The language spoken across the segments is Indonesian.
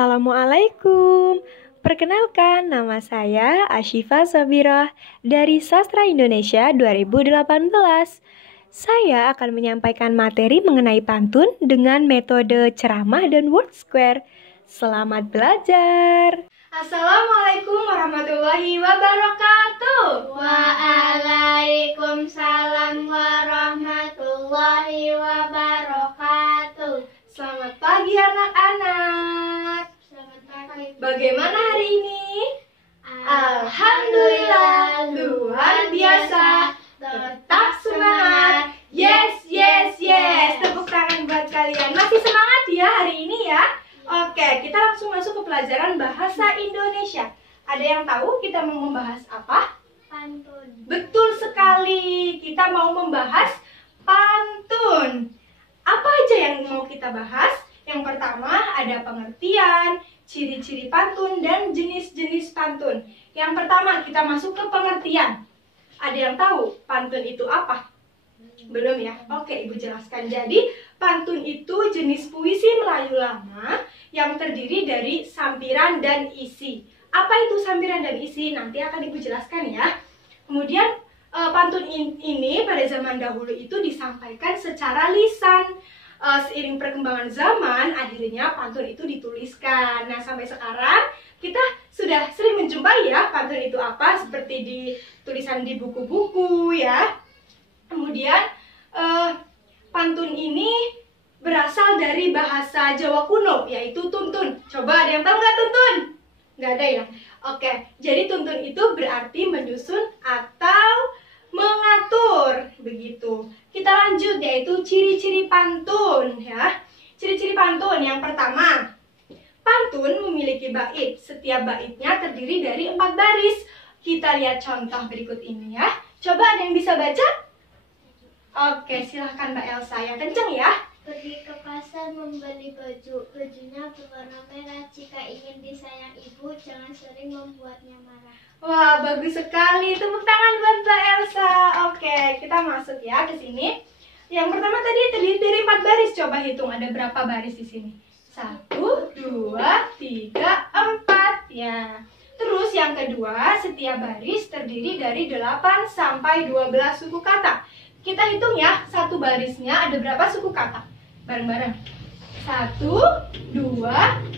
Assalamualaikum. Perkenalkan, nama saya Ashifa Sabirah dari Sastra Indonesia 2018. Saya akan menyampaikan materi mengenai pantun dengan metode ceramah dan word square. Selamat belajar. Assalamualaikum warahmatullahi wabarakatuh. Waalaikumsalam warahmatullahi wabarakatuh. Selamat pagi anak-anak. Selamat pagi. Bagaimana hari ini? Alhamdulillah, luar biasa. Tetap semangat. Yes, yes, yes. Tepuk tangan buat kalian. Masih semangat ya hari ini ya? Oke, kita langsung masuk ke pelajaran bahasa Indonesia. Ada yang tahu kita mau membahas apa? Pantun. Betul sekali. Kita mau membahas pantun. Apa aja yang mau kita bahas? Yang pertama ada pengertian, ciri-ciri pantun, dan jenis-jenis pantun. Yang pertama kita masuk ke pengertian. Ada yang tahu pantun itu apa? Belum ya? Oke, Ibu jelaskan. Jadi, pantun itu jenis puisi Melayu lama yang terdiri dari sampiran dan isi. Apa itu sampiran dan isi? Nanti akan Ibu jelaskan ya. Kemudian, pantun ini pada zaman dahulu itu disampaikan secara lisan. Seiring perkembangan zaman, akhirnya pantun itu dituliskan. Nah, sampai sekarang kita sudah sering menjumpai ya pantun itu apa, seperti di tulisan di buku-buku ya. Kemudian pantun ini berasal dari bahasa Jawa kuno, yaitu tuntun. Coba ada yang tahu nggak tuntun? Nggak ada ya? Oke, jadi tuntun itu berarti menyusun atau mengatur, begitu. Kita lanjut, yaitu ciri-ciri pantun ya. Ciri-ciri pantun yang pertama, pantun memiliki bait. Setiap baitnya terdiri dari 4 baris. Kita lihat contoh berikut ini ya. Coba ada yang bisa baca? Oke, silahkan Mbak Elsa, yang kenceng ya. Pergi ke pasar membeli baju. Bajunya berwarna merah. Jika ingin disayang ibu, jangan sering membuatnya marah. Wah, bagus sekali. Tepuk tangan buat Mbak Elsa. Oke, kita masuk ya ke sini. Yang pertama tadi terdiri dari 4 baris. Coba hitung ada berapa baris di sini. 1, 2, 3, 4. Ya. Terus yang kedua, setiap baris terdiri dari 8 sampai 12 suku kata. Kita hitung ya, satu barisnya ada berapa suku kata? Bareng-bareng. 1, 2,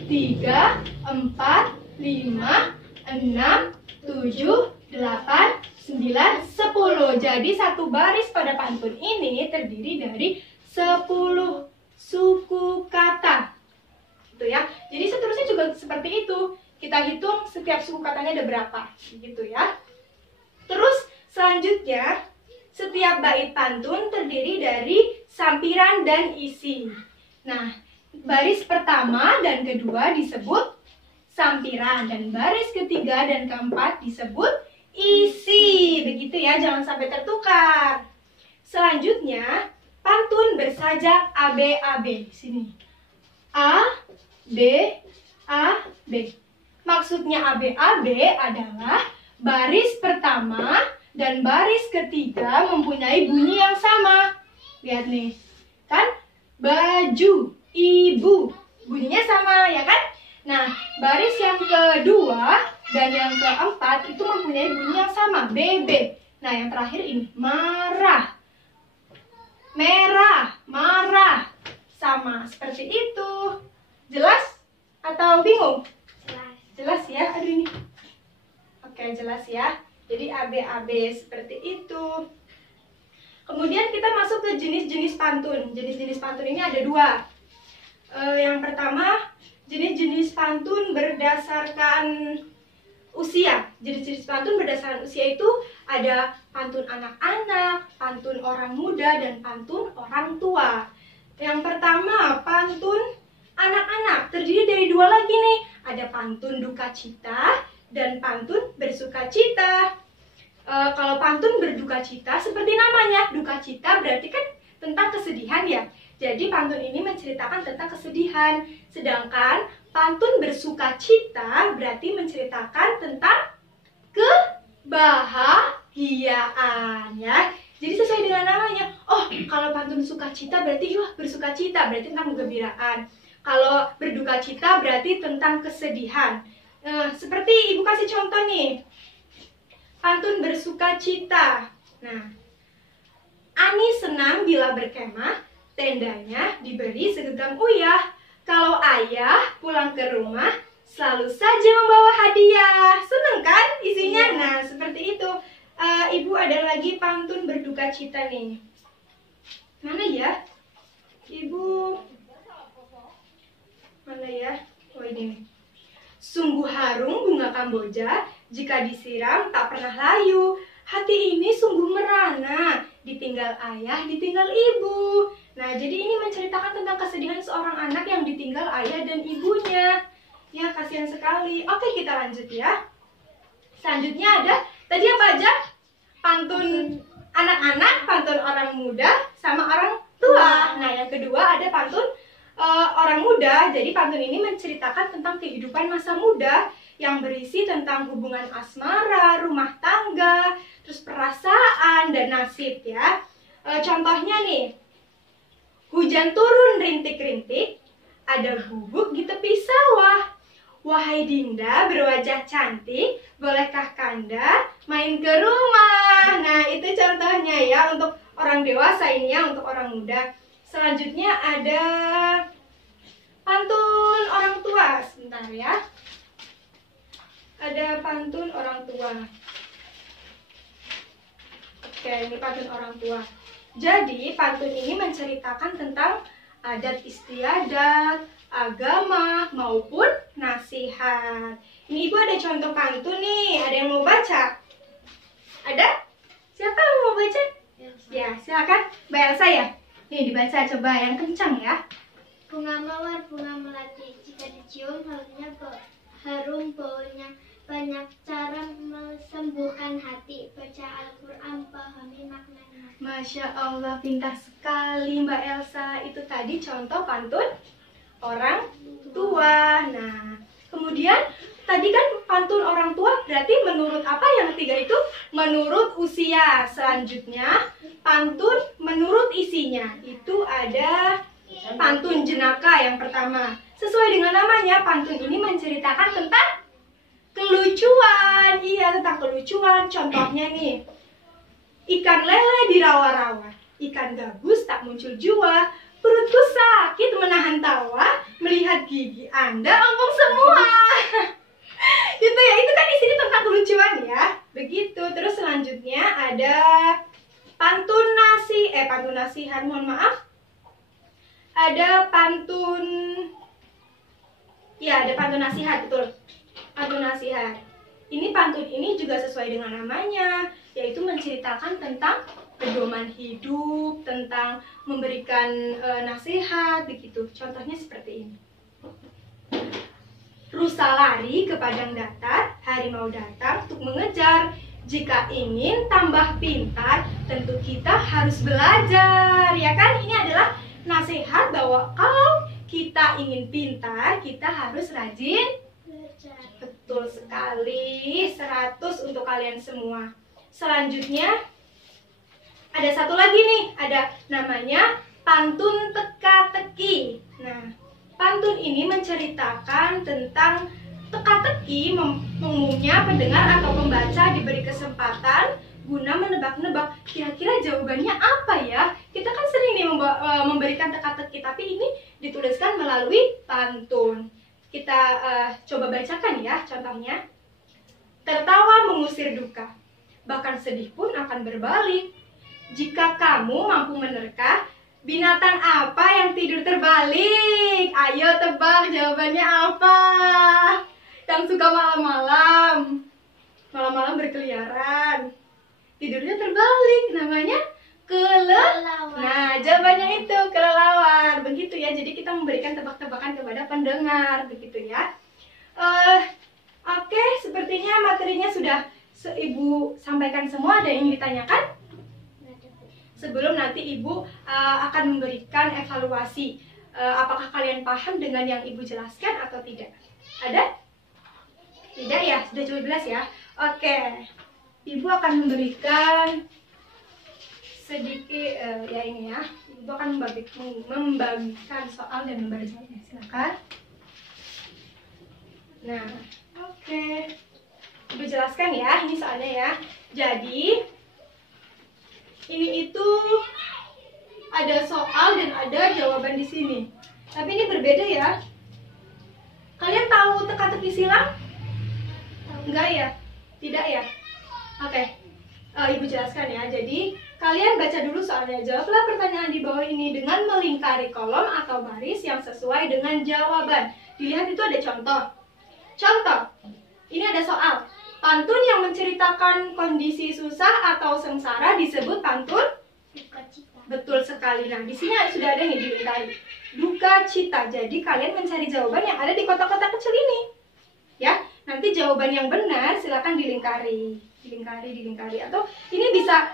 3, 4, 5, 6, 7, 8, 9, 10. Jadi satu baris pada pantun ini terdiri dari 10 suku kata. Gitu ya. Jadi seterusnya juga seperti itu. Kita hitung setiap suku katanya ada berapa. Gitu ya. Terus selanjutnya, setiap bait pantun terdiri dari sampiran dan isi. Nah, baris pertama dan kedua disebut sampiran, dan baris ketiga dan keempat disebut isi. Begitu ya, jangan sampai tertukar. Selanjutnya, pantun bersajak ABAB. Sini. A, B, A, B. Maksudnya ABAB adalah baris pertama dan baris ketiga mempunyai bunyi yang sama. Lihat nih, kan? Baju, ibu, bunyinya sama ya kan? Nah, baris yang kedua dan yang keempat itu mempunyai bunyi yang sama, BB. Nah, yang terakhir ini, marah, merah, marah. Sama, seperti itu. Jelas? Atau bingung? Jelas. Jelas ya? Aduh ini. Oke, jelas ya. Jadi ABAB seperti itu. Kemudian kita masuk ke jenis-jenis pantun. Jenis-jenis pantun ini ada 2. Yang pertama, jenis-jenis pantun berdasarkan usia. Jenis-jenis pantun berdasarkan usia itu ada pantun anak-anak, pantun orang muda, dan pantun orang tua. Yang pertama, pantun anak-anak. Terdiri dari 2 lagi nih. Ada pantun duka cita dan pantun bersuka cita. Kalau pantun berduka cita, seperti namanya, duka cita berarti kan tentang kesedihan ya. Jadi pantun ini menceritakan tentang kesedihan. Sedangkan pantun bersuka cita berarti menceritakan tentang kebahagiaan ya. Jadi sesuai dengan namanya. Oh, kalau pantun sukacita berarti bersuka cita, berarti tentang kegembiraan. Kalau berduka cita berarti tentang kesedihan. Seperti Ibu kasih contoh nih. Pantun bersuka cita. Nah, Ani senang bila berkemah, tendanya diberi segenggam uyah. Kalau ayah pulang ke rumah, selalu saja membawa hadiah. Seneng kan isinya? Nah, seperti itu. Ibu ada lagi pantun berduka cita nih. Mana ya? Ibu. Mana ya? Oh, ini nih. Sungguh harum bunga Kamboja, jika disiram tak pernah layu. Hati ini sungguh merana, ditinggal ayah, ditinggal ibu. Nah, jadi ini menceritakan tentang kesedihan seorang anak yang ditinggal ayah dan ibunya. Ya, kasihan sekali. Oke, kita lanjut ya. Selanjutnya ada, tadi apa aja? Pantun anak-anak, pantun orang muda, sama orang tua. Nah, yang kedua ada pantun orang muda. Jadi pantun ini menceritakan tentang kehidupan masa muda yang berisi tentang hubungan asmara, rumah tangga, terus perasaan dan nasib ya. Contohnya nih, hujan turun rintik-rintik, ada bubuk di tepi sawah. Wahai Dinda berwajah cantik, bolehkah Kanda main ke rumah? Nah, itu contohnya ya untuk orang dewasa ini ya, untuk orang muda. Selanjutnya ada pantun orang tua. Sebentar ya. Ada pantun orang tua. Oke, ini pantun orang tua. Jadi, pantun ini menceritakan tentang adat istiadat, agama, maupun nasihat. Ini Ibu ada contoh pantun nih. Ada yang mau baca? Ada? Siapa yang mau baca? Ya, silakan. Mbak Elsa ya? Nih dibaca coba yang kencang ya. Bunga mawar, bunga melati, jika dicium harum baunya. Banyak cara mesembuhkan hati, baca Al-Quran, pahami maknanya. Masya Allah, pintar sekali Mbak Elsa. Itu tadi contoh pantun orang tua. Nah, kemudian tadi kan pantun orang tua berarti menurut apa yang ketiga itu? Menurut usia. Selanjutnya pantun menurut isinya. Itu ada pantun jenaka yang pertama. Sesuai dengan namanya, pantun ini menceritakan tentang kelucuan. Iya, tentang kelucuan. Contohnya nih, ikan lele di rawa-rawa, ikan gabus tak muncul jua, perutku sakit menahan tawa, melihat gigi Anda ompong semua. Gitu ya, itu kan isinya tentang kelucuan ya. Begitu. Terus selanjutnya ada pantun nasihat, mohon maaf. Ada pantun, ya ada pantun nasihat, betul. Pantun nasihat. Ini pantun ini juga sesuai dengan namanya, yaitu menceritakan tentang pedoman hidup, tentang memberikan nasihat, begitu. Contohnya seperti ini. Rusa lari ke padang datar, harimau datang untuk mengejar. Jika ingin tambah pintar, tentu kita harus belajar. Ya kan? Ini adalah nasihat bahwa kalau kita ingin pintar, kita harus rajin Belajar. Betul sekali, 100 untuk kalian semua. Selanjutnya ada satu lagi nih, ada namanya pantun teka-teki. Nah, pantun ini menceritakan tentang teka-teki. Umumnya pendengar atau pembaca diberi kesempatan guna menebak-nebak kira-kira jawabannya apa ya. Kita kan sering nih memberikan teka-teki, tapi ini dituliskan melalui pantun. Kita coba bacakan ya contohnya. Tertawa mengusir duka, bahkan sedih pun akan berbalik. Jika kamu mampu menerka, binatang apa yang tidur terbalik? Ayo tebak jawabannya apa? Yang suka malam-malam, malam-malam berkeliaran, tidurnya terbalik, namanya kelelawar. Nah, jawabannya itu kelelawar. Begitu ya. Jadi kita memberikan tebak-tebakan kepada pendengar, begitu ya. Oke, sepertinya materinya sudah Ibu sampaikan semua. Ada yang ingin ditanyakan? Sebelum nanti Ibu akan memberikan evaluasi, apakah kalian paham dengan yang Ibu jelaskan atau tidak? Ada? Tidak ya? Sudah cukup jelas ya? Oke, Ibu akan memberikan sedikit ya ini ya. Ibu akan membagikan soal dan memberi jawabnya. Silakan. Nah, oke. Ibu jelaskan ya, ini soalnya ya. Jadi, ini itu ada soal dan ada jawaban di sini. Tapi ini berbeda ya. Kalian tahu teka-teki silang? Enggak ya? Tidak ya? Oke. Ibu jelaskan ya. Jadi, kalian baca dulu soalnya. Jawablah pertanyaan di bawah ini dengan melingkari kolom atau baris yang sesuai dengan jawaban. Dilihat itu ada contoh. Contoh. Ini ada soal. Pantun yang menceritakan kondisi susah atau sengsara disebut pantun Duka cita. betul sekali. Nah, di sini sudah ada nih dilingkari. Duka cita. Jadi kalian mencari jawaban yang ada di kotak-kotak kecil ini. Ya, nanti jawaban yang benar silakan dilingkari. Dilingkari. Atau ini bisa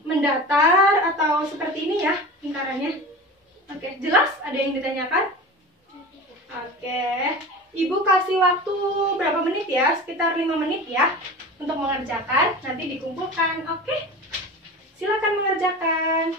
mendatar atau seperti ini ya lingkarannya. Oke, jelas? Ada yang ditanyakan? Oke. Ibu kasih waktu berapa menit ya? Sekitar 5 menit ya untuk mengerjakan. Nanti dikumpulkan. Oke. Silakan mengerjakan.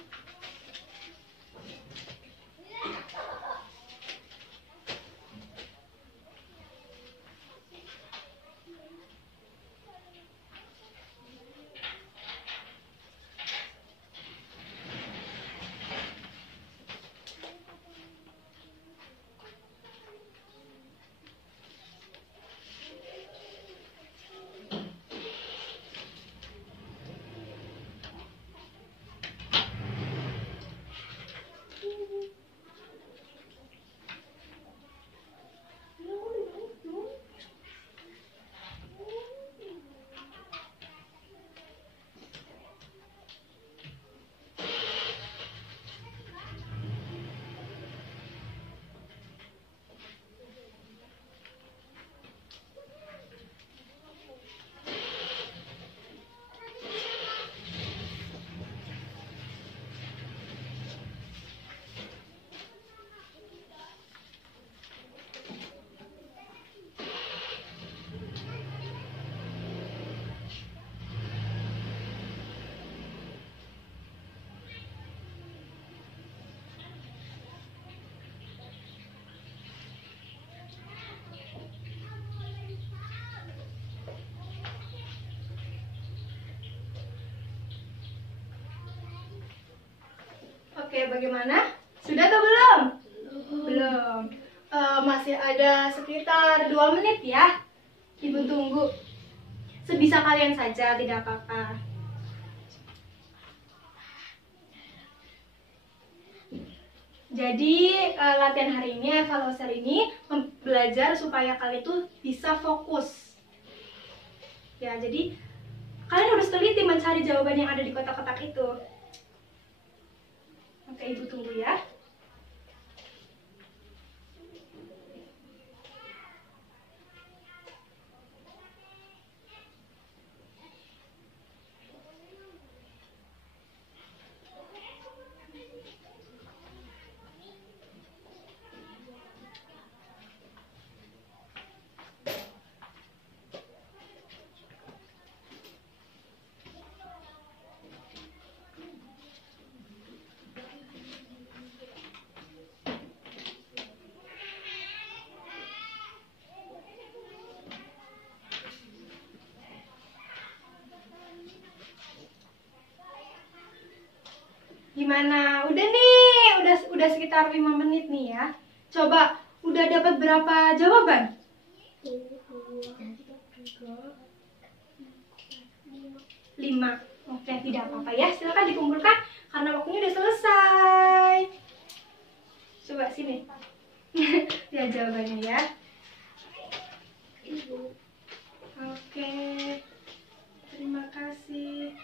Oke, bagaimana? Sudah atau belum? Belum. Masih ada sekitar 2 menit ya. Ibu tunggu. Sebisa kalian saja, tidak apa-apa. Jadi latihan hari ini, evaluasi hari ini belajar supaya kalian tuh bisa fokus. Ya, jadi kalian harus teliti mencari jawaban yang ada di kotak-kotak itu. Oke, Ibu tunggu ya. Gimana? Udah nih, udah sekitar 5 menit nih ya. Coba, udah dapat berapa jawaban? 5. Oke, tidak apa-apa ya. Silakan dikumpulkan karena waktunya udah selesai. Coba sini. Lihat jawabannya ya. Oke. Terima kasih.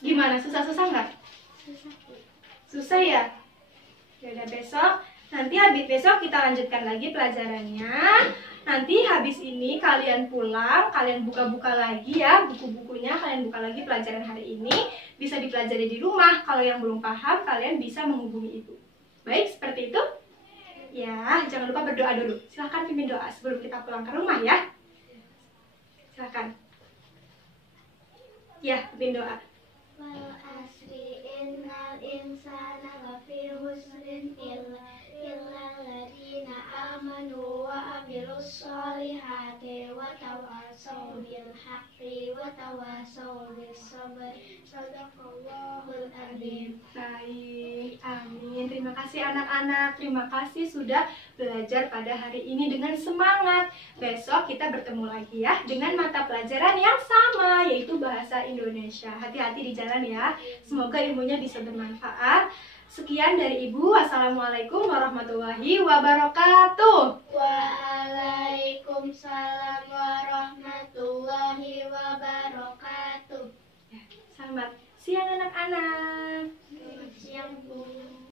Gimana? Susah-susah nggak? Susah ya? Ya udah besok. Nanti habis besok kita lanjutkan lagi pelajarannya. Nanti habis ini kalian pulang, kalian buka-buka lagi ya buku-bukunya, kalian buka lagi pelajaran hari ini. Bisa dipelajari di rumah. Kalau yang belum paham, kalian bisa menghubungi ibu. Baik, seperti itu. Ya, jangan lupa berdoa dulu. Silahkan pimpin doa sebelum kita pulang ke rumah ya. Silahkan. Ya, pimpin doa. wal asri innal insana lafi husrin illa alladziina amanu wa amilus solihati wa tawasaw bil haqqi wa tawasaw bis sabri. Shadaqallahul adzim. Baik, amin. Terima kasih anak-anak. Terima kasih sudah belajar pada hari ini dengan semangat. Besok kita bertemu lagi ya dengan mata pelajaran yang sama, yaitu bahasa Indonesia. Hati-hati di jalan ya. Semoga ilmunya bisa bermanfaat. Sekian dari Ibu. Wassalamualaikum warahmatullahi wabarakatuh. Waalaikumsalam warahmatullahi wabarakatuh. Selamat siang anak-anak.